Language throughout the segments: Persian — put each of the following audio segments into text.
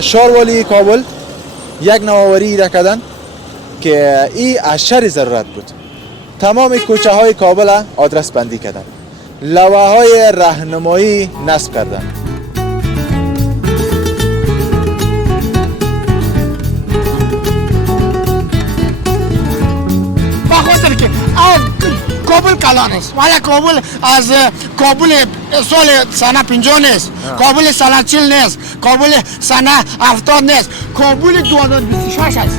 شاروالی کابل یک نوآوری را کردن که این از شر ضرورت بود. تمام کوچه های کابل آدرس بندی کردن، لوحه های راهنمایی نصب کردن. بخاطر که کابل کلان است، ولی کابل از کابل سال سنه 50 نیست، کابل سنه 40 نیست، کابل سنه 70 نیست، کابل 2026 است.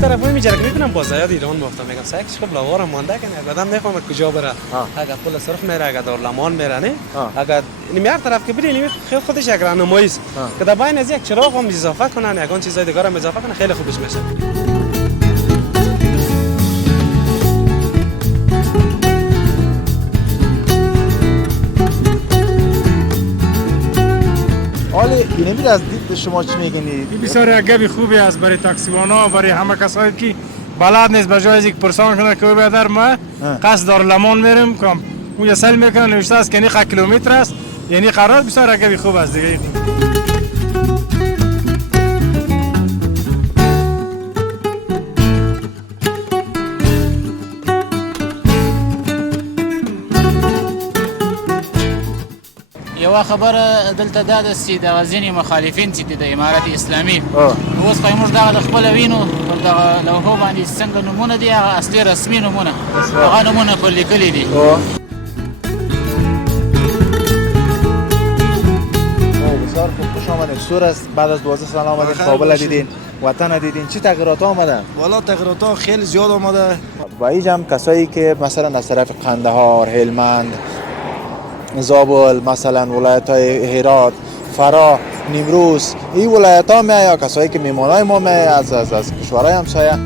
طرف های میجره که میبینم بازایاد ایران میفتم، میگم سعیش خب لوارم مانده کنه، آدم نفهمه کجا بره. اگر پل صرف میره، اگر دارالمان میره نه، اگر هر طرف که بری خیلی خودش یک راهنمایی است که در بین از یک چراغ هم اضافه کنن، یگان چیزای دیگه هم اضافه کنن، خیلی خوبش میشه. حالی اینمی از دید شما چی میگنید؟ بسیار گپی خوبی است برای تاکسیوانا، برای همه کسایی که بلد نیست به جای از یک پرسان کنه که برادر ما قصد دارالمان میرم کم اونجا سل میکنه نوشته است که یعنی 1 کیلومتر است، یعنی قرار بسیار گپی خوب است دیگه. یو خبره دلته دا ده چې د ځینې مخالفین چې د امارت اسلامي اوس خو موږ دغه د خپله وینو پر دغه لوحو باندې څنګه نومونه دي، هغه اصلي رسمي نومونه هغه نومونه پر لیکلي دي. بسیار خوب، خوش آمدید. سور است بعد از 12 سال آمدید کابل دیدین، وطن دیدین، چی تغییرات آمدن؟ والا تغییرات خیلی زیاد آمده. و اینجا هم کسایی که مثلا از طرف قندهار، هلمند، زابل، مثلا ولایت های هرات، فرا، نیمروز، این ولایت ها میای یا کسایی که میمان های ما میای از کشورهای همسایه.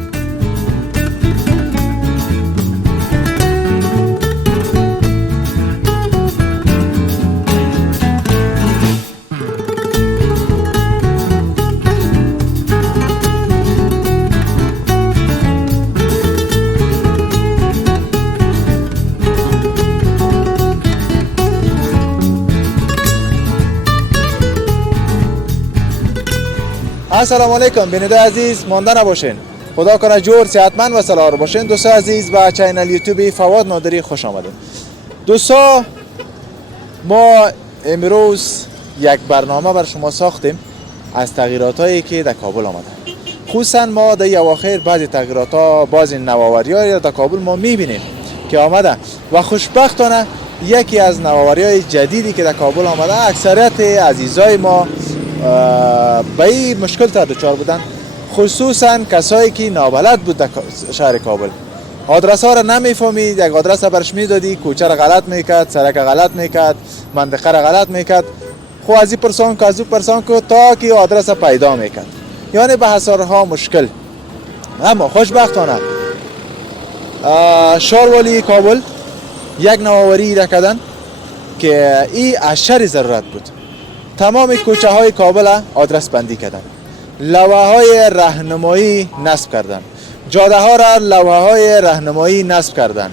السلام علیکم بیننده عزیز، مانده نباشین. خدا کنه جور صحتمند و سلامت باشین. دوستان عزیز و چینل یوتیوبی فواد نادری خوش آمدید. دوستان ما امروز یک برنامه بر شما ساختیم از تغییرات هایی که در کابل آمده. خصوصا ما در اواخر بعضی تغییرات ها، بعضی نوآوری ها در کابل ما میبینیم که آمده و خوشبختانه یکی از نوآوری های جدیدی که در کابل آمده اکثریت عزیزای ما به این مشکل تا دچار بودن، خصوصا کسایی که نابلد بود در شهر کابل. آدرس ها را نمیفهمید، یک آدرس برش میدادی کوچه را غلط میکرد، سرک غلط میکرد، منطقه را غلط میکرد، خو از این پرسان که از اون پرسان که تا که آدرس پیدا میکرد، یعنی به هزارها مشکل. اما خوشبختانه شاروالی کابل یک نوآوری را کردن که این از شر ضرورت بود. تمام کوچه های کابل آدرس بندی کردن، لوحه های راهنمایی نصب کردن، جاده ها را لوحه های راهنمایی نصب کردن.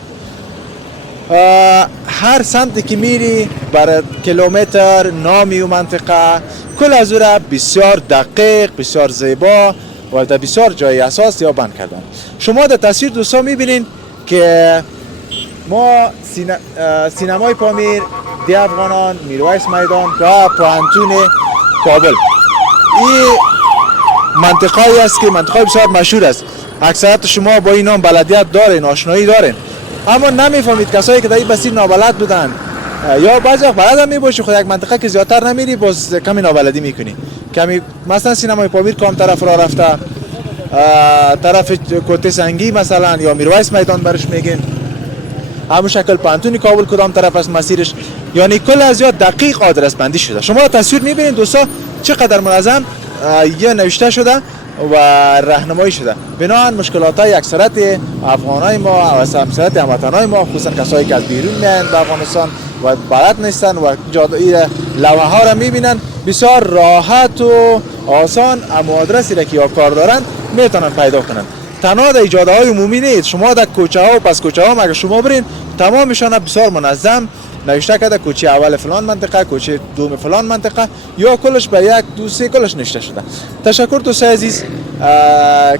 هر سمتی که میری بر کیلومتر نامی و منطقه کل از او را بسیار دقیق، بسیار زیبا و در بسیار جای اساس یا بند کردن. شما در تصویر دوستان میبینین که ما سینمای پامیر، دی افغانان، میرویس میدان و پوهنتون کابل، این منطقه‌ای است که منطقه بسیار مشهور است. اکثریت شما با این نام بلدیت دارین، آشنایی دارین، اما نمیفهمید. کسایی که در این مسیر نابلد بودن یا بعضی وقت بلد هم میباشی، خود یک منطقه که زیادتر نمیری باز کمی نابلدی میکنی. کمی مثلا سینمای پامیر کام طرف راه رفته، طرف کوته سنگی مثلا یا میرویس میدان برش میگین، همون شکل پانتونی کابل کدام طرف است مسیرش، یعنی کل از یا دقیق آدرس بندی شده. شما تصویر میبینید دوستا چقدر منظم یا نوشته شده و راهنمایی شده. بنابراین مشکلات های اکثریت افغانای ما و اکثریت هموطنای ما، خصوصا کسایی که از بیرون میان به افغانستان و بلد نیستن و جاده لوحه ها را میبینن، بسیار راحت و آسان اما آدرسی را که یا کار دارن میتونن پیدا کنن. تنها در جاده های عمومی نیست، شما در کوچه ها و پس کوچه ها اگر شما برین تمامشان بسیار منظم نوشته کرده کوچه اول فلان منطقه، کوچه دوم فلان منطقه، یا کلش به یک دو سه کلش نوشته شده. تشکر دوستای عزیز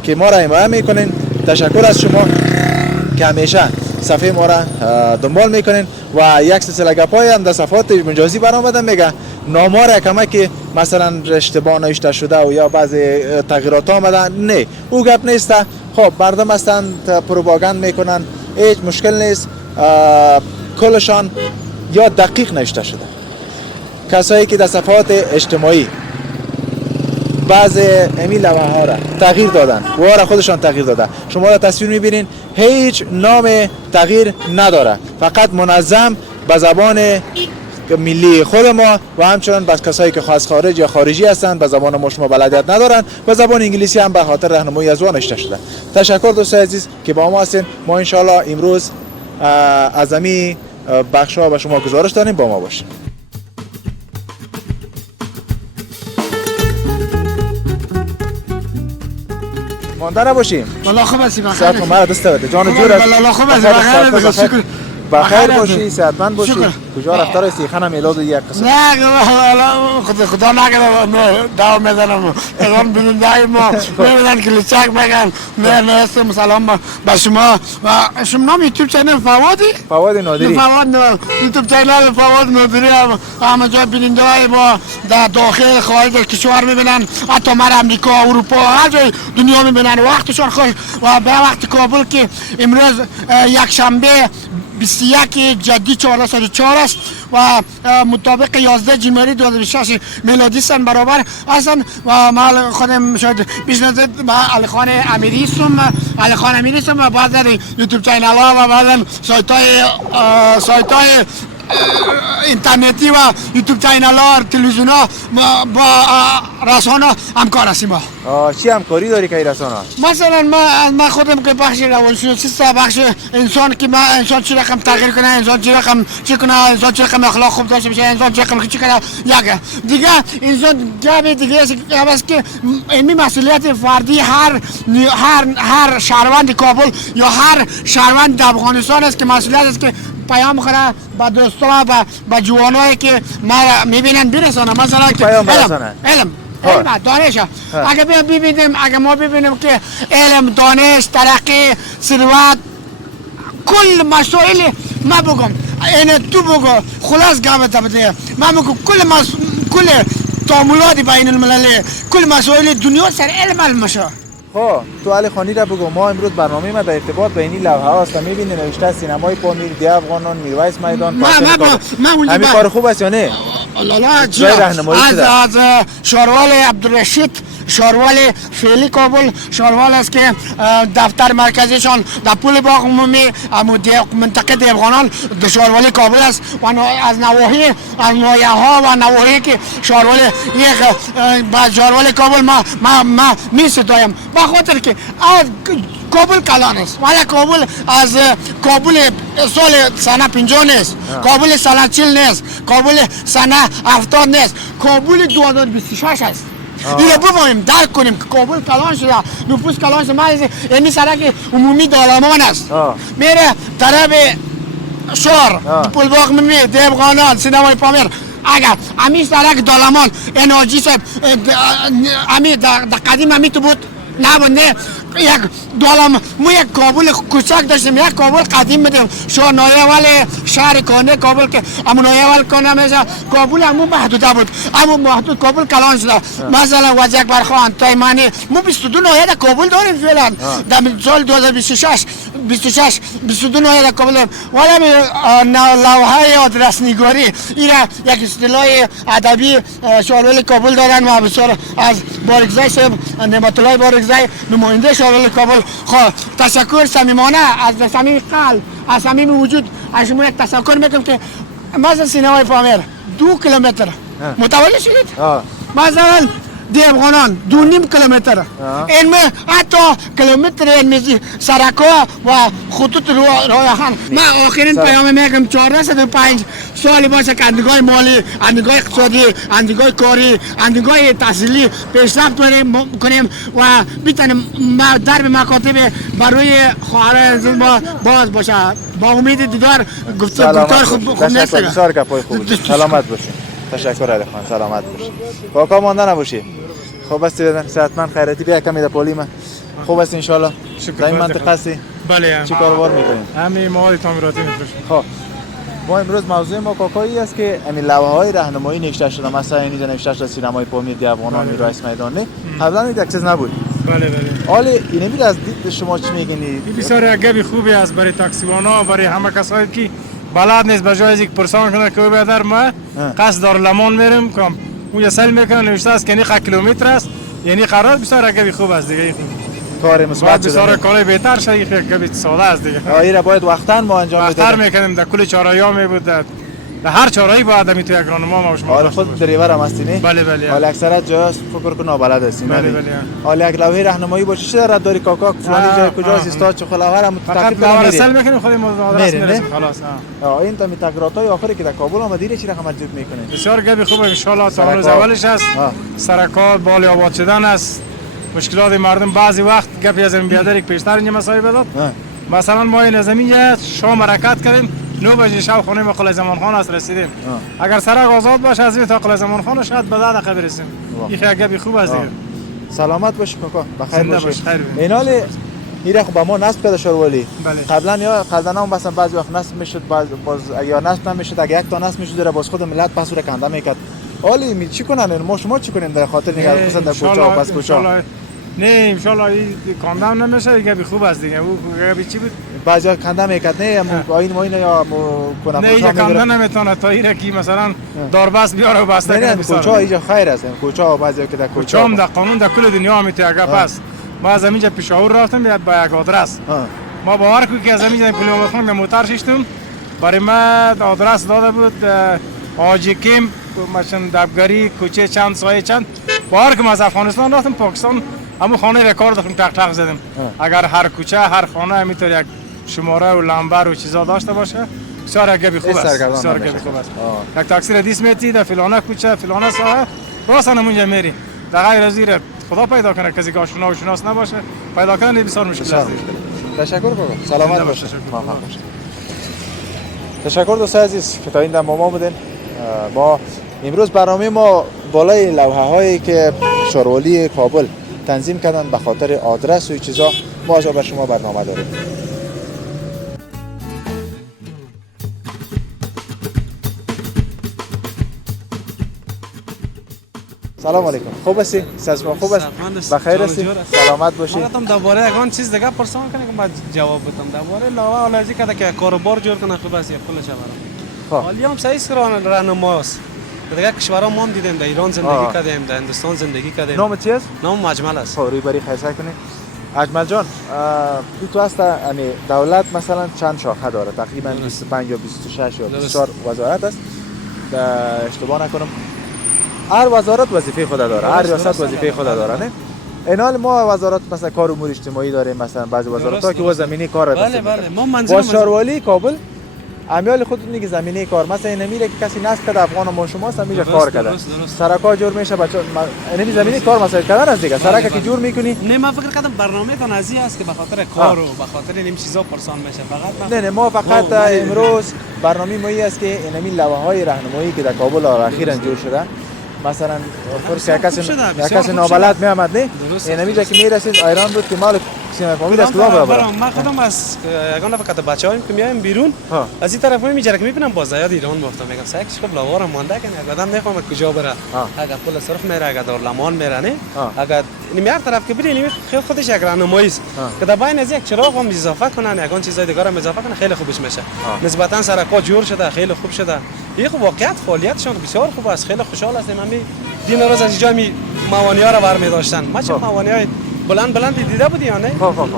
که ما را حمایت میکنین. تشکر از شما که همیشه صفحه ما را دنبال میکنین و یک سلسله گپای هم در صفحات مجازی برآمده میگه نامار یکمه که مثلا اشتباه نوشته شده و یا بعضی تغییرات آمده، نه او گپ نیست. خب مردم هستند پروپاگاند میکنن، هیچ مشکل نیست، کلشان یا دقیق نوشته شده. کسایی که در صفحات اجتماعی بعض امی لوحه ها را تغییر دادن و را خودشان تغییر دادن، شما را تصویر میبینین هیچ نام تغییر نداره، فقط منظم به زبان ملی خود ما و همچنان بس کسایی که خاص خارج یا خارجی هستند به زبان ما شما بلدیت ندارن و زبان انگلیسی هم به خاطر راهنمایی از وان نوشته شده. تشکر دوستای عزیز که با ما هستین. ما ان شاء الله امروز از امی بخشا به شما گزارش داریم، با ما باشین. مانده نباشیم. والله خوب هستی بخیر. صحت مرا دست بده. جان جور است. والله خوب هستی بخیر. بخیر باشی، صحتمند باشی. کجا رفته رسی؟ خانم میلاد یک قسم. نه والله خدا نگه داو میزنم. الان بیننده ما میبینن کلیچک بگن. نه هستم سلام به شما و شما نام یوتیوب چینل فوادی؟ فواد نادری. فواد یوتیوب چینل فواد نادری همه جا بیننده های با در داخل خارج از کشور میبینن، حتی مر امریکا اروپا هر جای دنیا میبینن. وقتشون خوش و به وقت کابل که امروز یک شنبه 21 جدی 1404 است و مطابق 11 جنوری 2006 میلادی سن برابر هستند و ما خودم شاید بیش نزد علی خان امیری هستم و بعد در یوتیوب چینل ها و بعد سایت های اینترنتی و یوتیوب چینل ها تلویزیون ها با رسانه همکار هستیم. چی همکاری داری که رسانه؟ مثلا ما خودم که بخش روانشناسی است، بخش انسان که انسان چی رقم تغییر کنه، انسان چی رقم چی کنه، انسان چی رقم اخلاق خوب داشته باشه، انسان چی رقم چی کنه، یک دیگه انسان جواب دیگه است که این مسئولیت فردی هر شهروند کابل یا هر شهروند افغانستان است که مسئولیت است که پیام خورا با دوستان با جوانایی که ما میبینن برسانه. مثلا که علم دانش اگه ما ببینیم که علم، دانش، ترقی، ثروت، کل مسائل ما بگم این تو بگو خلاص گابت بده ما بگم کل تعاملات بین المللی، کل مسائل دنیا سر علم میشه. خب تو علی خانی را بگو، ما امروز برنامه ما در ارتباط به این لوحه هاست و می‌بینی نوشته سینمای پامیر، دی افغانان، میرویس میدان. همین کار خوب است یا نه؟ از شاروال عبدالرشید شاروال فعلی کابل شاروال است که دفتر مرکزیشان در پل باغ عمومی منطقه دی افغانان در شاروال کابل است و از نواحی از نایه‌ها و نواحی که شاروال شاروال کابل ما می‌ستایم به خاطر که کابل کلان است. ولی کابل از کابل سال سنه 50 نیست، کابل سنه 40 نیست، کابل سنه 70 نیست، کابل 2026 است. اینو بفهمیم درک کنیم که کابل کلان شده، نفوس کلان شده. یعنی سرک عمومی دالمان است، میره طرف شهر پل باغ میمیره دی افغانان سینمای پامیر. اگر امی سرک دالمان انرژی صاحب امی در قدیم امی تو بود نه یک دولم ما یک کابل کوچک داشتیم، یک کابل قدیم بودیم شهر نایول شهر کانه کابل که امون نایول کانه میشه کابل همون محدوده بود، اما محدود کابل کلان شده. مثلا وزیر اکبر خان تایمانی ما 22 نایه در کابل داریم فعلا در سال 2026 22 نایه در کابل داریم. ولی لوحه آدرس‌نگاری این یک اصطلاح ادبی شاروال کابل دارن و بسیار از بارگزای صاحب نعمت الله بارگزای نماینده شاروال کابل تشکر صمیمانه از صمیم قلب از صمیم وجود از شما یک تشکر میکنم که مثلا سینمای پامیر 2 کیلومتر متوجه شدید. مثلا دیوغانان 2.5 کیلومتر این حتی کیلومتر این سرکا و خطوط راهان من آخرین پیام میگم 405 سال باشه که اندگاه مالی اندگاه اقتصادی اندگاه کاری اندگاه تحصیلی پیشرفت کنیم و بتونیم درب مکاتب برای خواهران ما باز باشه با امید دیدار گفتار خوب نیست بسیار گپای خوب بود. سلامت باشین. تشکر علی خان. سلامت باشین. کاکا مانده نباشی. خوب است بدن صحتمند خیراتی بیا کمی در پولی ما. خوب است ان شاء الله. در این منطقه هستی؟ بله. چی کاروبار میکنین؟ همین مواد تعمیراتی میفروشیم. خب ما امروز موضوع ما کاکایی است که همین لوحه‌های راهنمایی نوشته شده مثلا اینجا نوشته شده سینمای پامیر افغانان رئیس میدان نه قبلا این چیز نبود. بله. حالا این میاد از دید شما چی میگنی؟ این بسیار گپی خوبی است برای تاکسیوان‌ها برای همه کسایی که بلد نیست به جای اینکه پرسان کنه که برادر ما قصد دار لمان میرم کام اون سل میکنه نوشته است که 1 کیلومتر است یعنی قرار بسیار گپی خوب است دیگه کار مثبت بسیار کار بهتر شد یک گپی ساده است دیگه این باید وقتاً ما انجام بدیم وقتاً میکنیم در کل چهارراه می بود در هر چهارراهی باید می تو یک راهنما ما شما حالا خود دریور هم هستی نه؟ بله. حالا اکثرا جاست فکر کنم نابلد هستی بله. حالا یک لوحه راهنمایی باشه چه رد داری کاکا فلانی جای کجاست استاد چه خلاهر هم فقط لوحه سل میکنیم خودمون آدرس میرسیم خلاص این تا تغییراتای آخری که در کابل آمده چی رقم مرجوع میکنه بسیار گپی خوبه ان شاء الله تا روز اولش است سرکات بالا آباد شدن است مشکلات مردم بعضی وقت گپی از این بیادر پیشتر اینجا مسائل بداد مثلا ما این زمین شام حرکت کردیم 9 بجه شب خونه ما قلعه زمان خان است رسیدیم اگر سرک آزاد باشه از این تا قلعه زمان خان شاید به 10 دقیقه برسیم این خیلی گپی خوب است دیگه سلامت باش کاکا بخیر باش خیر این حال این خب با ما نصب کرده شروعی قبلا هم مثلا بعضی وقت نصب میشد باز یا نصب نمیشد اگه یک تا نصب میشد باز خود ملت پس رو کنده میکرد حالی می چی کنن ما شما چی کنین در خاطر نگاه خصوصا در کوچه و پس کوچه نه ان شاء الله این کاندم نمیشه دیگه بی خوب است دیگه او گپی چی بود بعضی کنده میکرد نه آین ما یا کنه نه این کنده نمیتونه تا ایره کی مثلا داربست بیاره و بسته کنه کوچه اینجا خیر است کوچه و بعضی که در کوچه هم در قانون در کل دنیا میته اگه پس ما از اینجا پیشاور رفتم بیاد با یک آدرس ما باور کنید که از اینجا پلیومت خان به موتر ششتم برای ما آدرس داده بود آجی کم مثلا دبگری کوچه چند سایه چند باور کنم از افغانستان رفتم پاکستان همون خانه رکورد داشتیم تق زدیم اگر هر کوچه هر خانه همینطور یک شماره و لمبر و چیزا داشته باشه بسیار گپی خوب است بسیار گپی خوب است یک تاکسی ردیس میتی در فلانه کوچه فلانه ساحه راست همونجا میری در غیر از این خدا پیدا کنه کسی که آشنا و شناس نباشه پیدا کردن بسیار مشکل است تشکر کاکا سلامت باشه تشکر دوستان عزیز که تا این دم با ما بودین ما امروز برنامه ما بالای لوحه هایی که شاروالی کابل تنظیم کردن به خاطر آدرس و چیزا ما از بر شما برنامه داریم سلام علیکم خوب هستی؟ سلام خوب است؟ بخیر هستی؟ سلامت باشی؟ ما گفتم درباره یگان چیز دیگه پرسان کنه که من جواب بدم درباره لوحه حالا که که کاروبار جور کنه خوب است یا پولش برام حالی هم صحیح است راهنماست دیگه کشورها ما هم دیدیم در ایران زندگی کردیم در هندوستان زندگی کردیم نام چی است؟ نام مجمل است روی بری خیسه کنی اجمل جان تو هست یعنی دولت مثلا چند شاخه داره تقریبا 25 یا 26 یا 24 وزارت است اشتباه نکنم هر وزارت وظیفه خود داره هر ریاست وظیفه خود داره نه این حال ما وزارت مثلا کار امور اجتماعی داریم مثلا بعضی وزارت‌ها که زمینی کار بله ما منظورم شاروالی کابل امیال خود میگه زمینه کار مثلا نمیره که کسی نصب کرده افغان ما شما همیشه کار کرده سرکا جور میشه بچا نمی زمینه کار مثلا کردن از دیگه سرکا که جور میکنی نه من فکر کردم برنامه تان ازی است که به خاطر کار و به خاطر این چیزا پرسان میشه فقط نه ما فقط امروز برنامه ما است که این لوحه‌های راهنمایی که در کابل اخیراً جور شده مثلا فرض کسی نابلد میامد نه اینمیجا که میرسید ایران بود که مال سینما پامیر است کدام برام من خودم از یگان فقط بچه‌هایم که میایم بیرون از این طرف میجره که میبینم بازار ایران گفتم میگم سایکش خب لاوار مونده کنه آدم نمیفهمه کجا بره اگر پول صرف میره اگر دور لمان میره نه اگر این هر طرف که بری خیلی خودش یک راهنمایی است که در بین از یک چراغ هم اضافه کنن یگان چیزای دیگه هم اضافه کنن خیلی خوبش میشه نسبتا سرکا جور شده خیلی خوب شده این خب واقعیت فعالیتشون بسیار خوب است خیلی خوشحال هستم من دین روز از اینجا می موانیا را برمی داشتن ما چه موانیای بلند دیده بودی یا نه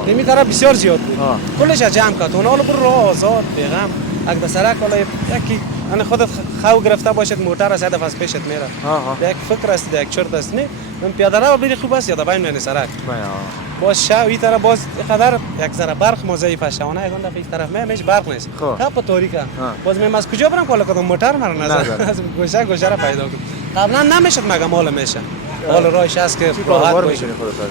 نمی طرف بسیار زیاد بود کلش جمع کرد اون حالا برو راه آزاد پیغام اگه سرک حالا یکی من خودت خو گرفته باشد موتر از هدف از پیشت میره یک فکر است یک چرت است نه من پیاده رو بری خوب است یا دبای من سرک باز شو این طرف باز قدر یک ذره برق مضاعف شونه یگان دفعه این طرف میش برق نیست تا تاریکه باز من از کجا برم کالا کدام موتر مرا نظر از گوشه را پیدا کنم قبلا نمیشد مگه مال میشه حال راهش است که راحت باشه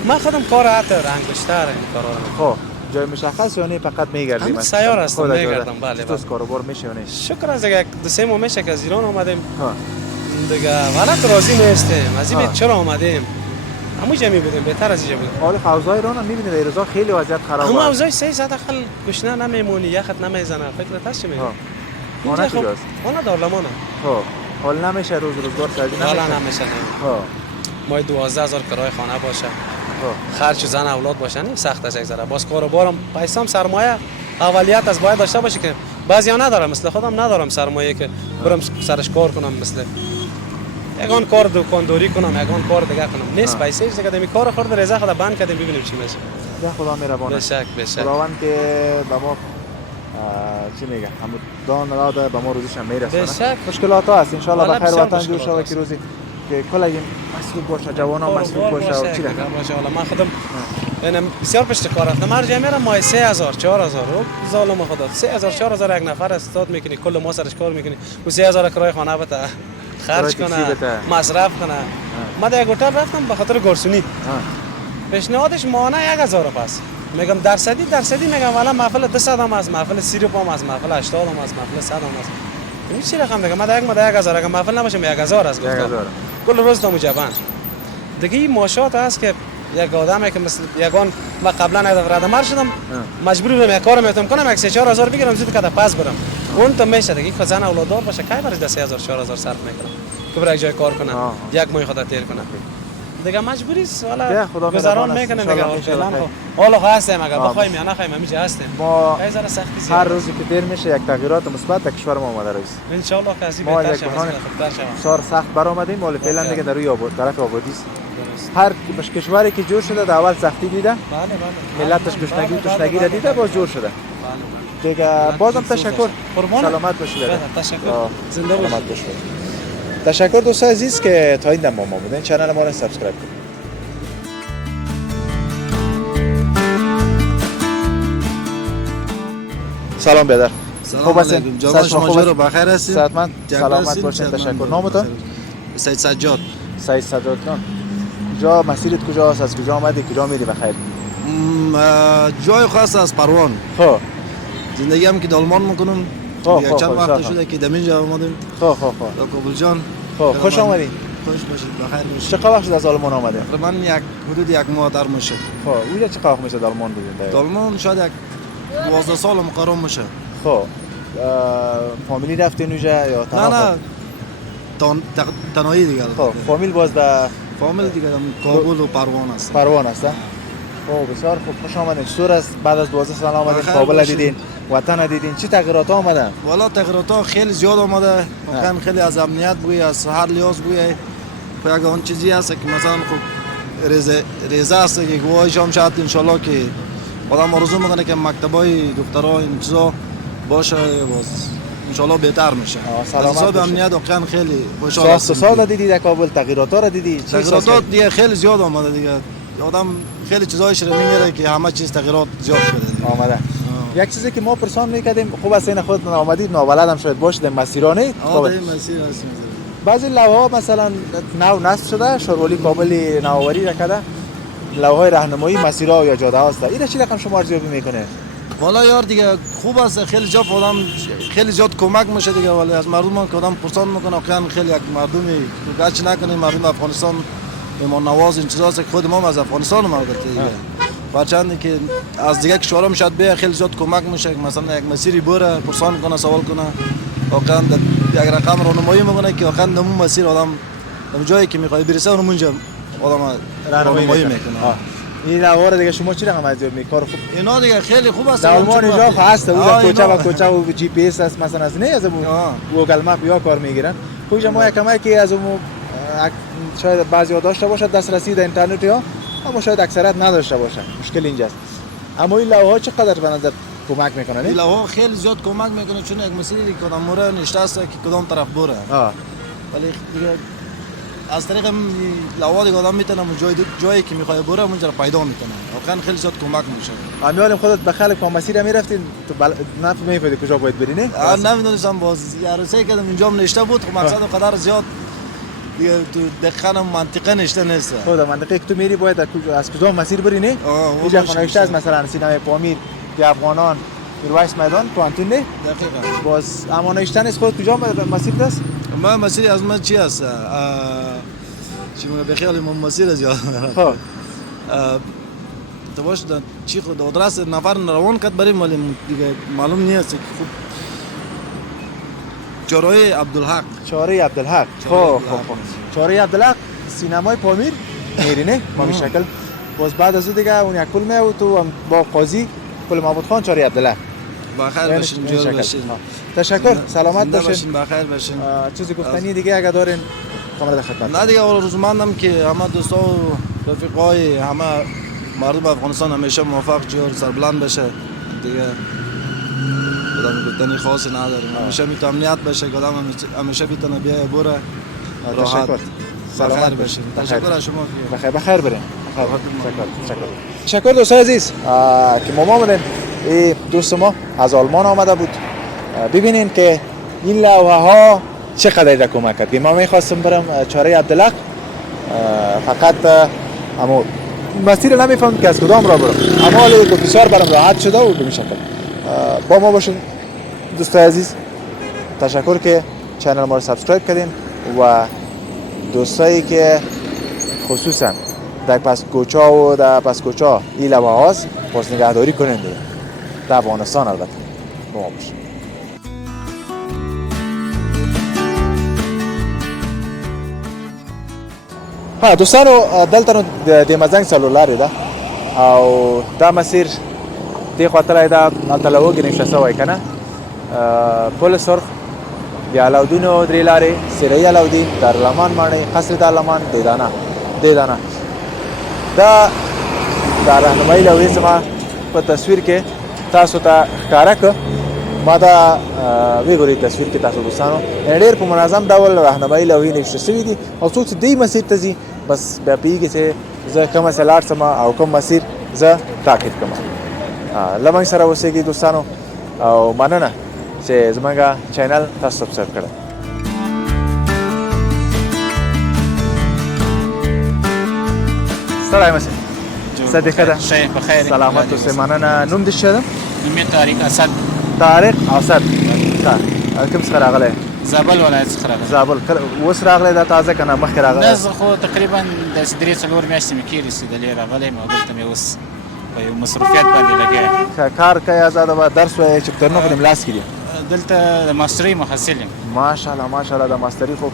من خودم کار حتی انگشتر این کارا خب جای مشخص یا نه فقط میگردیم سیار هستم میگردم بله تو کاروبار میشه یا نه شکر از یک دو سه ماه میشه که از ایران اومدیم دیگه ولات راضی نیستیم از این چرا اومدیم همون جمعی بودیم بهتر از اینجا بودیم حالا حوزه ایران هم میبینید این روزا خیلی وضعیت خرابه همون حوزه 300 اقل گشنه نمیمونی یخت نمیزنه فکرت هست چی میگی اونجا کجاست اون دارلمانه خب حالا نمیشه روزگار سازی نمیشه حالا نمیشه ما 12000 کرایه خانه باشه خرج زن اولاد باشه نه سخت است یک ذره باز کاروبارم پیسام سرمایه اولیت از باید داشته باشه که بعضیا ندارم مثل خودم ندارم سرمایه که برم سرش کار کنم مثل یگان کار دکانداری کنم یگان کار دیگه کنم نیست پیسه دیگه دمی کار خورد رضا خدا بند کردیم ببینیم چی میشه یا خدا مهربانه به شک خداوند که به ما چی میگه همون دان را به ما روزیش هم میرسونه به شک مشکلات ها هست ان شاء الله بخیر وطن جور شود که روزی که کلا مسئول باشه جوانان مسئول باشه و چی باشه حالا من خودم یعنی بسیار پشت کار رفتم هر جای میرم ماه 3000 4000 ظالم خدا 3000 4000 یک نفر استاد میکنی کل ما سرش کار میکنی و 3000 کرایه خانه بده خرج کنه مصرف کنه ما در یک هتل رفتم به خاطر گرسونی پیشنهادش ماهانه 1000 پس میگم درصدی میگم والا محفل 200 هم است محفل 30 هم است محفل 80 هم است محفل 100 هم است این چی رقم میگم ما 1000 اگه محفل نباشه 1000 است گفتم کل روز تو مجبن دیگه این ماشات هست که یک آدمی که مثل یگان ما قبلا ردمر شدم مجبور بودم یک کار میتونم کنم یک 3000 بگیرم زود کده پس برم اون تو میشه دیگه که زن اولادار باشه کی برای 10000 4000 صرف میکنم که برای جای کار کنم یک ماه خدا تیر کنم دیگه مجبوری است والا گذران میکنه دیگه حالا هستیم اگه بخوایم یا نخوایم همیشه هستیم ما سختی هر روزی که دیر میشه یک تغییرات مثبت در کشور ما اومده رئیس ان شاء الله کسی ما بهتر یک شه بسیار سخت برآمدیم ولی فعلا دیگه در روی آباد طرف آبادی است هر کشوری که جور شده در اول سختی دیده ملتش گشنگی را دیده باز جور شده دیگه بازم تشکر سلامت باشید تشکر زنده باشید تشکر دوستان عزیز که تا این دم با ما بودین کانال ما رو سابسکرایب کنید سلام بیادر خوب هستین جواب شما رو بخیر هستین صحتمند سلامت باشین تشکر نامتون سید سجاد جان جا مسیرت کجاست از کجا آمدی کجا میری بخیر جای خاص از پروان خب زندگی هم که دالمان میکنم چند وقت شده که دمینجا اومدیم خب کابل جان خب خوش آمدین خوش باشید بخیر باشید چقدر وقت شد از آلمان آمده تقریبا حدود یک ماه در میشه خب اونجا چقدر وقت میشه آلمان بودین دالمان شاید یک 12 سال مقرم میشه خب فامیلی رفتین اونجا یا نه تنهایی دیگه خب فامیل باز در فامیل دیگه کابل و پروان است خب بسیار خوب خوش آمدین چطور است بعد از 12 سال آمدین کابل دیدین وطن دیدین چه تغییرات آمدن والا تغییرات خیلی زیاد آمده واقعا خیلی از امنیت بوی از هر لحاظ بوی اگه اون چیزی هست که مثلا خب ریزه است که گواهیش هم شاید ان شاء الله که آدم آرزو میکنه که مکتبای دخترها این چیزا باشه باز ان شاء الله بهتر میشه سلامت امنیت واقعا خیلی خوشحال سال دیدی در کابل تغییرات را دیدی تغییرات دیگه خیلی زیاد آمده دیگه آدم خیلی چیزایش رو میگیره که همه چیز تغییرات زیاد شده آمده یک چیزی که ما پرسان میکردیم خوب است این خود آمدید نابلد هم شاید باشید مسیرانه مسیر هست بعضی لوها مثلا نو نصب شده شورولی کابل نوآوری کرده لوهای راهنمایی مسیرها یا جاده هاست اینا چی رقم شما ارزیابی میکنه والا یار دیگه خوب است خیلی جا آدم خیلی زیاد کمک میشه دیگه ولی از مردم که آدم پرسان میکنه واقعا خیلی یک مردمی گچ نکنه مردم افغانستان ایمان نواز این چیزاست که خود ما از افغانستان اومده دیگه برچند که از دیگه کشورها میشد به خیلی زیاد کمک میشه مثلا یک مسیری بره پرسان کنه سوال کنه واقعا یک رقم راهنمایی میکنه که واقعا نمون مسیر آدم اون جایی که میخواد برسه اونجا آدم راهنمایی میکنه این لوها دیگه شما چی رقم ارزیابی میکنید کار خوب اینا دیگه خیلی خوب است آلمان اینجا هست اون کوچه و جی پی اس است مثلا از نه از گوگل مپ یا کار میگیرن کجا ما یکم که از اون شاید بعضی‌ها داشته باشد دسترسی در اینترنت ها اما شاید اکثریت نداشته باشه مشکل اینجاست اما این لوها چقدر به نظر کمک میکنه این لوها خیلی زیاد کمک میکنه چون یک مسیری که کدام موره نشته است که کدام طرف بره ولی دیگه از طریق لوها دیگه آدم میتونه جایی که میخواد بره اونجا رو پیدا میکنه واقعا خیلی زیاد کمک میشه. امیال خودت به خلق با مسیر میرفتین تو نمیفهمیدی کجا باید بری نه؟ نمیدونستم باز عروسی کردم اینجا نشته بود خب مقصد قدر زیاد دیگه تو دقیقاً منطقه نشته نیست. خود منطقه که تو میری باید از کدام مسیر بری نه؟ اینجا خونه‌اشته از مثلا سینمای پامیر یا افغانان میرویس میدان پانتون نه؟ دقیقاً. باز اما نشتن از خود کجا مسیر دست؟ ما مسیر از من چی است؟ چی میگه به خیال من مسیر از یاد. خب تو باش چی خود آدرس نفر روان کرد برای دیگه معلوم نیست که خوب چهارراه عبدالحق. چهارراه عبدالحق. خب چهارراه عبدالحق سینمای پامیر میری نه؟ ما شکل باز بعد از دیگه اون یک پل میاد تو با قاضی پل محمود خان چهارراه عبدالحق. بخیر باشین جور باشین. تشکر سلامت باشین. بخیر باشین. چیزی گفتنی دیگه اگه دارین کاملا در خدمت. نه دیگه روزمندم که همه دوستا و رفیقای همه مردم افغانستان همیشه موفق جور سربلند بشه دیگه بدم گفتنی خاصی نداریم همیشه میتونه امنیت بشه آدم همیشه میتونه بیای بره راحت سلامت باشین. تشکر از شما بخیر برین. تشکر دوستان عزیز که ما آمدن این دوست ما از آلمان آمده بود ببینین که این لوحه ها چقدر در کمک کرد. ما میخواستم برم چهارراه عبدالحق فقط اما مسیر نمیفهمم که از کدام را برم اما حالا بسیار برام راحت شده و به این شکل با ما باشین دوستان عزیز. تشکر که چینل ما رو سابسکرایب کردین و دوستایی که خصوصا در پس کوچا و در پس کوچا این لوحه هاست باز نگهداری کنین دیگه در افغانستان البته با ما باشین. دوستانو دلته نو د مزنګ سلولارې ده او دا مسیر دې خواته ده هلته له وږې نشته سوی که نه پل سرخ بیا علاودین و درې لارې سرای علاودین دارالامان ماڼۍ قصر دارالامان دیدانه دا راهنمایي لوحې زما په تصویر کې تاسو ته ښکاره کړه ما دا وګورئ تصویر کې تاسو دوستانو ډېر په منظم ډول راهنمایي لوحې نوشته سوي دي او څوک چې دې مسیر ته ځي بس بیا پوهېږي چې زه کومه ځای لاړ شم او کوم مسیر زه تعقیب کړم. له موږ سره اوسېږئ دوستانو او مننه چې زموږ چینل تاسو سبسکرایب کړی. ستړی مه شئ. څه دې ښه ده؟ بخیر سلامت اوسئ. مننه. نوم دې څه ده؟ نوم یې طارق اسد. طارق اسد. کوم څخه راغلی؟ زابل ولایت څخه راغلی. زابل. اوس راغلی دا تازه که نه مخکې راغلی؟ نه زه خو تقریبا داسې 3-4 میاشتې مې کېږي رسېدلې راغلی یم او دلته مې اوس په یو مصروفیت باندې لګیا یم. کار کوې ازاده به درس وایې چې کتابونه خو دې ملاس کړي دي؟ دلته د ماسټرۍ محصل یم. ماشاءالله ماشاءالله د ماستري خو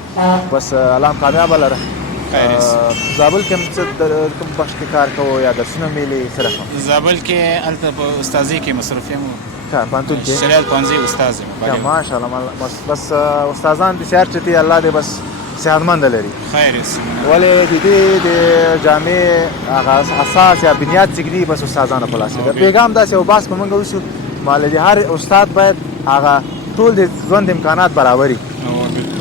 بس الله کامیابه لره. زابل کې کوم بخش کې کار کوو یا درسونه میلې څه رقم؟ زابل کې هلته په استاذۍ کې مصروف یم. پوهنتون کې شریعت پوهنځي استاد یم. ماشاءالله بس استادان بسیار چې دي الله دې بس صحتمند لري. خیر اوسي. ولې د دې د جامع هغه اساس یا بنیاد چې دي بس استادانو په لاس کې ده. پیغام داسې یو بحث په موږ وشو مالې هر استاد باید هغه ټول د ژوند امکانات برابري.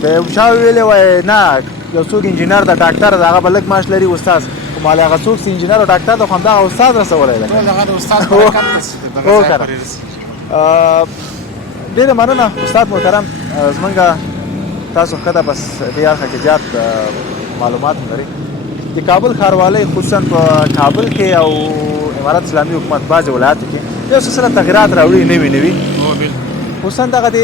د یو چا ویلې وای نه یو څوک انجینر ده ډاکټر ده هغه به لږ معاش لري استاد خو مالې هغه څوک چې انجینر او ډاکټر ده خو همدغه استاد رسولی ده. ټول هغه د استاد برکت ده دغه ځای پورې رسي. ډېره مننه استاد محترم زمونږ تاسو ښه ده بس دې اړخه کې زیات معلومات لري. د کابل ښاروالۍ خصوصا په کابل کې او امارت اسلامي حکومت بعضې ولایاتو کې یو سلسله تغیرات راوړي نوي خصوصا دغه د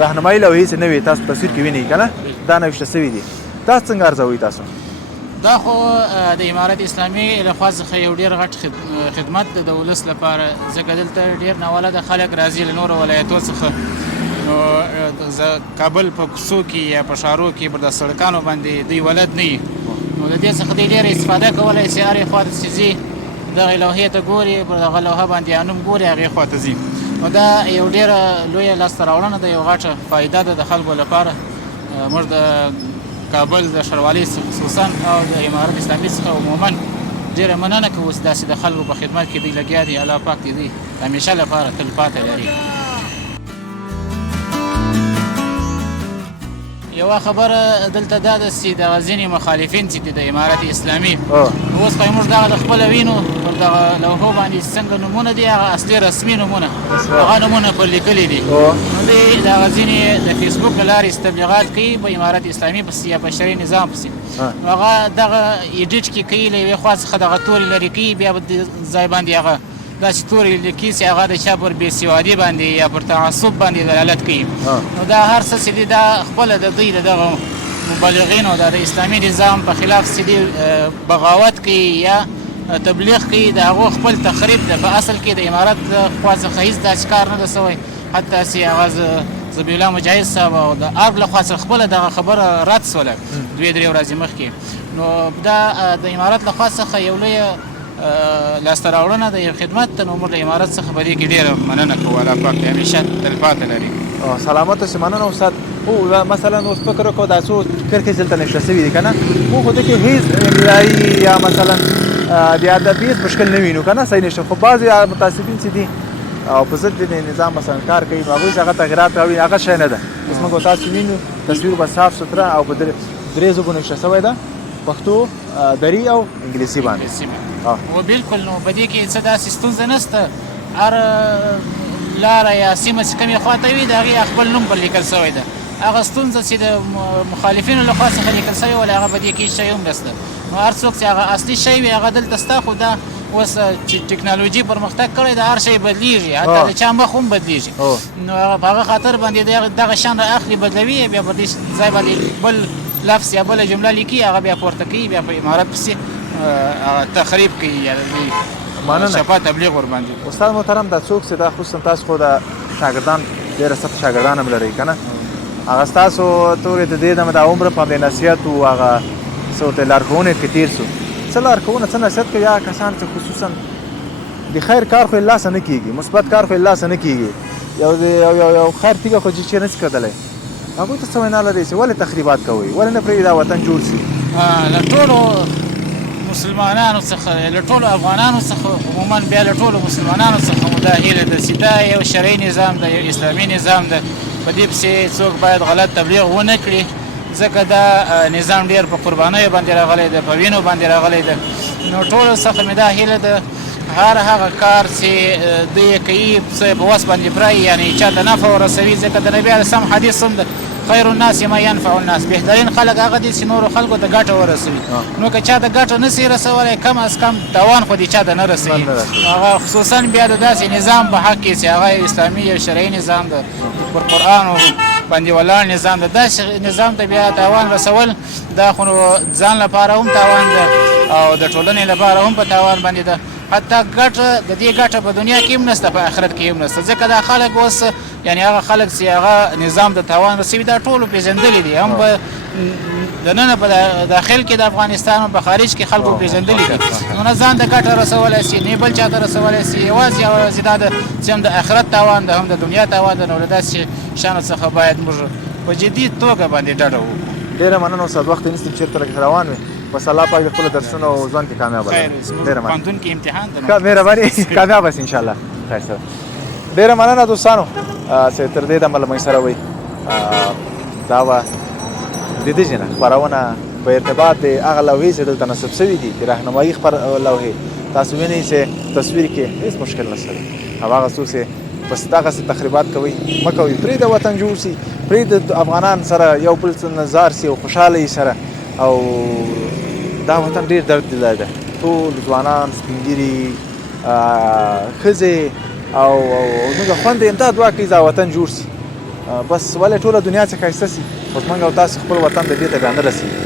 راهنمایي لوحې چې نوې تاسو تصویر کې وینئ که نه دا نوشته سوي دي تاسو څنګه ارزوئ تاسو؟ دا خو د امارت اسلامي له څخه یو ډېر غټ خدمت د ولس لپاره ځکه دلته ډېر ناولده خلک راځي له نورو ولایتو څخه نو کابل په کوڅو کې یا په ښارو کې پر د سړکانو باندې دوی ولد نه وي نو د دې څخه دوی ډېره استفاده کولی چې هرې خوا ته چې ځي دغې لوحې ته ګوري پر دغه لوحه باندې انوم ګوري هغې خوا ته ځي نو دا یو ډېره لویه لاسته راوړنه ده یو غټه فایده ده د خلکو لپاره موږ د کابل د ښاروالۍ خصوصا او د امارت اسلامي څخه عموما ډېره مننه کوو اوس داسې د خلکو په خدمت کې دوی لګیا دي. الله پاک دې دوی همیشه لپاره تل پاتې لري. یوه خبره دلته دا ده چې دغه ځینې مخالفین چې دي د امارت اسلامي اوس خو موږ دغه د خپله وینو پر دغه لوحو باندې څنګه نومونه دي هغه اصلي رسمي نومونه هغه نومونه پر لیکلي دي. نو دوی دغه ځینې د فیسبوک له لارې تبلیغات کوي په امارت اسلامي پسې یا په شرعي نظام پسې. نو هغه دغه ایډیټ کې کوي له یوې خوا څخه دغه تورې لرې کوي بیا به ځای باندې هغه داسې تورې لیکي چې هغه د چا پر بېسوادي باندې یا پر تعصب باندې دلالت کوي. نو دا هر څه چې دي دا خپله د دوی د دغه مبلغینو د اسلامي نظام په خلاف چې دي بغاوت کوي یا تبلیغ کوي د هغو خپل تخریب ده. په اصل کې د امارت خوا څخه هېڅ داسې کار نه ده سوی. حتی چې هغه ذبیح الله مجاهد صاحب او د ارګ له خوا څخه خپله دغه خبره رد سوله 2-3 ورځې مخکې. نو دا د امارت له خوا څخه یو لویه لاسته راوړنه د یو خدمت ته. نو موږ د امارت څخه په دې کې ډېره مننه کوو. الله پاک دې همیشه تلپاتې لري. سلامت اوسې. مننه استاد. او مثلا اوس فکر وکړو دا څو کرکې دلته نشته سوي دي که نه موږ خو دې کې هېڅ املایي یا مثلا د ادبي هېڅ مشکل نه وینو که نه صحیح نشته. خو بعضې متعصبین چې دي او په ضد د نظام مثلا کار کوي نو هغوی چې هغه تغیرات راوړي هغه شی نه ده. اوس موږ تاسو وینو تصویر به صاف سوتره او په درې ژبو نشته سوی ده پښتو دري او انګلیسي باندې. و بالکل. نو په دې کې څه داسې ستونزه نشته. هر لاره یا سیمه چې کومې خوا ته وي د هغې خپل نوم پر لیکل سوی ده. هغه ستونزه چې د مخالفینو له خوا څخه لیکل سوی وله هغه په دې کې شی هم نشته. نو هر څوک چې هغه اصلي شی وي هغه دلته شته. خو دا اوس چې ټکنالوژي پرمختګ کړی ده هر شی بدلیږي حتی د چا مخ هم بدلیږي. نو په هغه خاطر باندې دغه شان را اخلي بدلوي بیا په دې ځای باندې بل لفظ یا بله جمله لیکي هغه بیا پورته کوي بیا په امارت پسې تخریب کوي یا شفا تبلیغ ورباندې. استاد محترم دا څوک چې دا خصوصا تاسو خو د شاګردان ډېره سخت شاګردان هم لرئ که نه هغه ستاسو تورې د دې دمه د عمر په همدې نصیحت و هغه څه ورته لارښوونې کې تېر سو څه لارښوونه څه نصیحت کوي یا کسان چې خصوصا د خیر کار خو یې لاسه نه کېږي مثبت کار خو یې لاسه نه کېږي یو خیر تیږه خو چې نشي کېدلی هغوی ته څه وینا لرئ چې ولې تخریبات کوئ ولې نه پرېږدي دا وطن جوړ شي؟ له ټولو مسلمانانو څخه له ټولو افغانانو څخه عموما بیا له ټولو مسلمانانو څخه مو دا هیله ده چې دا یو شرعي نظام ده یو اسلامي نظام ده. په دې پسې څوک باید غلط تبلیغ ونه کړي ځکه دا نظام ډېر په قربانیو باندې راغلی ده په وینو باندې راغلی ده. نو ټولو څخه مې دا هیله ده هر هغه کار چې دوی یې کوي څه په وس باندې برایي یعنې چا ته نفع ورسوي ځکه د نبي علیه السلام حدیث هم ده خیر الناس ما ينفع الناس. بهترین خلک هغه دي چې نورو خلکو ته ګټه ورسوي. نو که چا ته ګټه نسي رسولی کم از کم تاوان خو دې چا ته نه رسوي. هغه خصوصا بیا د داسې نظام په حق کې چې هغه اسلامي یو شرعي نظام ده پر قرآن باندې ولاړ نظام ده داسې نظام ته بیا تاوان رسول دا خو ځان لپاره هم تاوان ده او د ټولنې لپاره هم په تاوان باندې ده. حتی ګټه د دې ګټه په دنیا کې هم نشته په آخرت کې هم نشته ځکه دا خلک اوس یعنې هغه خلک چې هغه نظام د تاوان رسوي دا ټولو پېژندلي دي هم په دننه په داخل کې د افغانستان په خارج کې خلکو پېژندلي دي. نو نه ځان ته ګټه رسولی سي نه بل چا ته رسولی سي یوازې یوازې دا ده چې هم د آخرت تاوان ده هم د دنیا تاوان ده. نو له داسې شیانو څخه باید موږ په جدي توګه باندې ډډه وکړو. ډېره مننه استاد وخت یې نشته چېرته لکه روان وې بس الله پاک د خپلو درسونو او ژوند کې کامیابه ډېره پوهنتون کې امتحان ده مهرباني کامیابه سي انشاءالله. خیر سره ډېره مننه دوستانو چې تر دې دمه له موږ سره وئ. دا وه د دې ځینه خپرونه په ارتباط د هغه لوحې چې دلته نصب شوي دي د راهنمایي لوحې تاسو وینئ چې تصویر کې هېڅ مشکل نشته دی او هغه څوک چې بس دغسې تخریبات کوئ مه کوئ پرېږده وطن جوړ سي پرېږده افغانان سره یو بل څه نظار سي او خوشحاله یې سره او دا وطن ډېر درد دلی ده ټول ځوانان سپین ږیري ښځې او موږ خوند یې همدا دعا کوي دا وطن جوړ سي بس ولې ټوله دنیا چې ښایسته سي خو زموږ او تاسو خپل وطن د دې ته بیا نه رسېږي.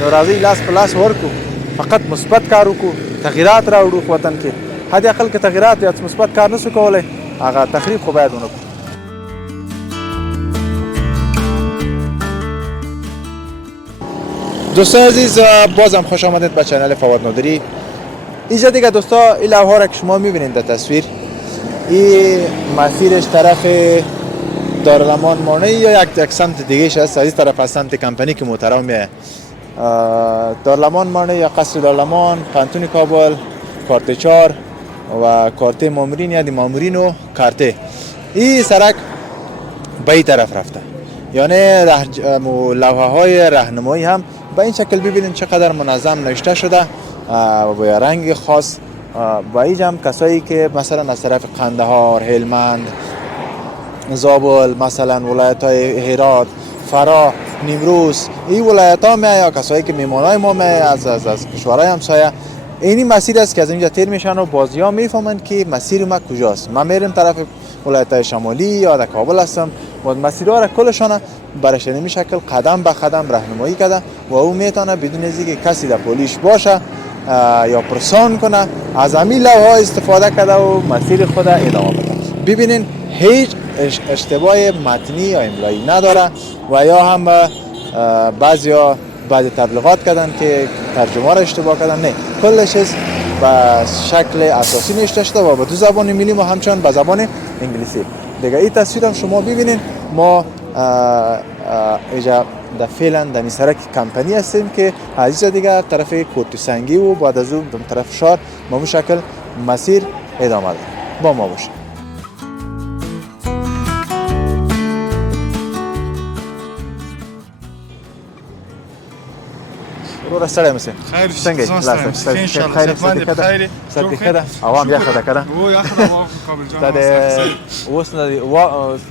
نو راځئ لاس په لاس ورکړو فقط مثبت کار وکړو تغییرات راوړو وطن کې حد اقل که تغییرات یا مثبت کار نسو کولی هغه تخریب خو باید ونه کړو. دوستان عزیز بازم خوش آمدید به چنل فواد نادری. اینجا دیگه دوستا این لوحه را که شما میبینید در تصویر این مسیرش طرف دارالامان مانه یا یک سمت دیگه هست از این طرف از سمت کمپانی که محترم میه دارالمان مانه یا قصر دارالمان، پانتون کابل، کارت 4 و کارت مامورین یا دی مامورین و کارته. این سرک به این طرف رفته، یعنی لوحه های راهنمایی هم به این شکل ببینید چقدر منظم نوشته شده و با رنگ خاص. و اینجا هم کسایی که مثلا از طرف قندهار، هلمند، زابل، مثلا ولایت های هرات، فرا، نیمروز، این ولایت ها یا کسایی که میمانای ما از کشورهای همسایه، اینی مسیر است که از اینجا تیر میشن و بازی ها میفهمند که مسیر ما کجاست. من میرم طرف ولایت های شمالی یا در کابل هستم و مسیرها را کلشان برش نمی شکل قدم به قدم راهنمایی کرده و او میتونه بدون از اینکه کسی در پلیس باشه یا پرسان کنه از همین لوحه استفاده کرده و مسیر خود ادامه بده. ببینین هیچ اشتباه متنی یا املایی نداره و یا هم بعضی تبلیغات کردن که ترجمه را اشتباه کردن. نه، کلش به شکل اساسی نوشته شده و به دو زبان ملی و همچنان به زبان انگلیسی. دیگه این تصویر هم شما ببینین. ما اینجا در فعلا در سرک کمپانی هستیم که از دیگه طرف کوت سنگی و بعد از اون طرف شهر به اون شکل مسیر ادامه ده. با ما باشه. رو سلام مسیح. خیر. سنگی. خیر. خیر. سرتی خدا. عوام یا خدا کرده. او یا خدا عوام کابل جان. داده وسنا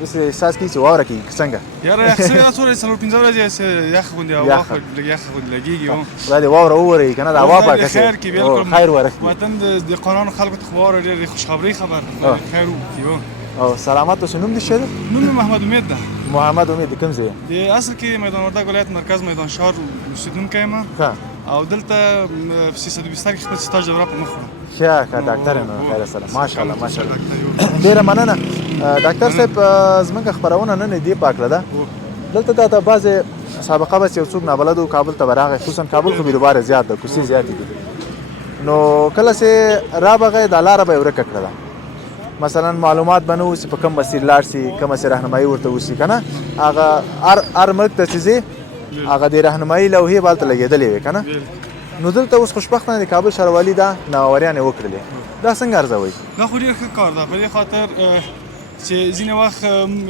وس ساس کیسه واره کی څنګه یاره اکثر ټول سلو 15 ورځې یخ غوندي او یخ غوندي لګيږي او داده واره اوري کنه دا وا پاکه خیر کی بالکل خیر ورک وطن د قانون خلکو ته واره ډېر خوشخبری خبر خیر کیو او سلامت اوسه نوم دې شه نوم محمد امید ده. محمد امید کوم ځای د اصل کې میدان وردګ ولایت مرکز میدان شهر اوسیدونکی ما او دلته په 320 کې خپل سټاج دوره په مخ ښه کا ډاکټر نو خیر سره ماشاءالله ماشاءالله ډیره مننه ډاکټر صاحب زمونږ خبرونه نن دی پاکله ده دلته دا بعض سابقه بس یو څوک نابلد او کابل ته براغه خصوصا کابل خو بیروبار زیات ده کوسي زیات دي نو کله سه را بغه د لار به ورکه کړه مثلا معلومات بنو چې په کوم مسیر لاړ سي کوم سره راهنمایي ورته وسی کنه هغه ار ملک ته چیزي هغه د راهنمایي لوحې بالته لګېدلې وي کنه نو دلته اوس خوشبختانه د کابل ښاروالي دا نووریان وکړلې دا څنګه ارزوي دا خو ډېر ښه کار ده په دې خاطر چې ځینې وخت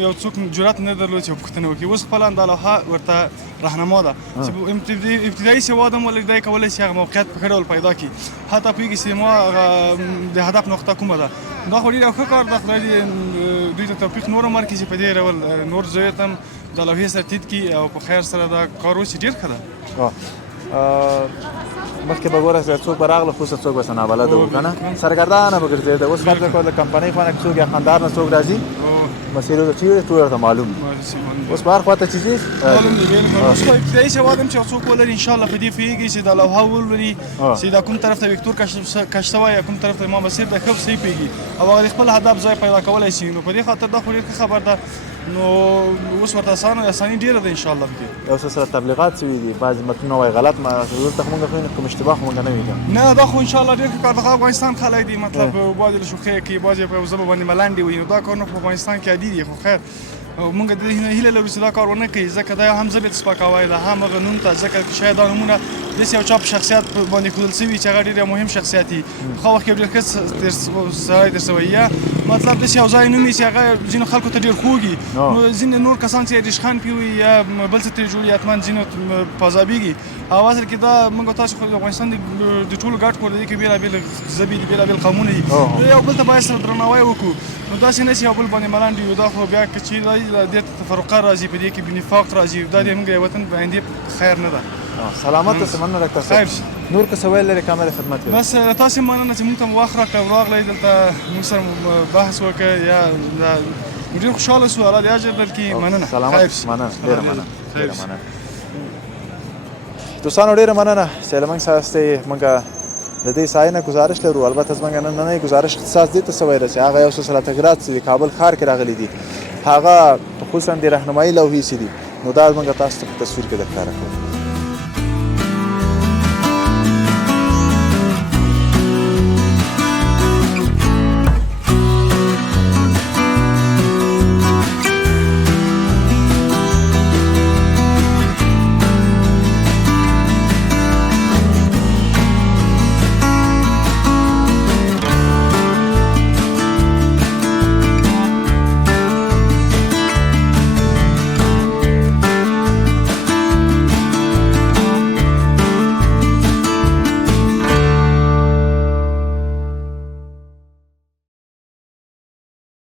یو څوک جرأت نه درلود چې پوښتنه وکړي اوس خپله دا لوحه ورته راهنما ده چې ابتدایي سواد هم ولې کولی شي هغه موقعیت په ښه ډول پیدا کړي حتی پوهېږي چې ما د هدف نقطه کومه ده دا خو ډېر یو ښه کار ده خدای دې دوی ته توفیق نور هم ورکړي چې په دې ډول نور ځایو ته هم دا لوحې سره تیت کړي او په خیر سره دا کار وشي ډېر ښه ده مخکې به ګوره چې څوک به راغله خصوصا څوک به څه نابلده و که نه سرګردانه به ګرځېده اوس فرض کړه د کمپنۍ خوا نه څوک یا خاندار نه څوک راځي مسیرو ته چیرې ټول ورته معلوم اوس په هر خوا ته چې ځي معلوم دي بالکل اوس ابتدایي سواد هم چې څوک ولري انشاءالله په دې پوهېږي چې دا لوحه ولولي چې دا کوم طرف ته وکتور کش شوی یا کوم طرف ته ما مسیر ده ښه صحیح پوهېږي او هغه د خپل هدف ځای پیدا کولی شي نو په دې خاطر دا خو ډېر ښه خبر ده نو اوس ورته اساني ډېره ده انشاءالله پکې یو څه سره تبلیغات شوي دي بعضې متنونه وایي غلط دلته خو مونږ خو کوم اشتباه خو مونږ نه وي نه دا خو انشاءالله ډېر ښه کار ده افغانستان خلک دي مطلب بعضې له شوخۍ کوي بعضې په ژبه باندې ملنډې وایي نو دا کارونه په افغانستان کې عادي دي خو خیر مونږ د هیله لرو چې دا کار ونه کوي ځکه دا هم ژبې ته سپکاوی ده هم هغه نوم ته ځکه شاید دا نومونه داسې یو چا په شخصیت باندې ښودل شوي چې هغه ډېر یو مهم شخصیت وي پخوا وخت کې ډېر ښه سړی تېر شوی یا مطلب داسې یو ځای نوم وي چې هغه ځینو خلکو ته ډېر خوږي نو ځینې نور کسان چې عشقان پرې وي یا بل څه ترې جوړي حتما ځینو پازابېږي او اصل کې دا موږ تاسو خو د افغانستان د ټولو ګډ کور دی کې بېلابېل ژبې دي بېلابېل قومونه دي یو بل ته باید سره درناوی وکړو نو داسې نه چې یو بل باندې ملنډ وي دا خو بیا که چیرې دې تفرقه راځي په دې کې نفاق راځي دا د موږ وطن په آینده خیر نه ده سلامت اوسه مننه ډاکټر صاحب نور که څه ویل لرې کامله خدمت کوي بس تاسې مننه چې موږ ته مو وخت راکړی راغلی دلته موږ سره بحث وکړ یا ډېر خوشحاله شو الله دې اجر درکړي مننه سلامت مننه ډېره مننه دوستانو ډېره مننه چې له موږ سره هستئ موږ د دې ځای نه ګزارش لرو البته زموږ نننی ګزارش اختصاص دې ته شوی ده چې هغه یو څه سره تغیرات چې د کابل ښار کې راغلي دي هغه خصوصا د راهنمایي لوحې چې دي نو دا موږ تاسو ته په تصویر کې درښکاره کوو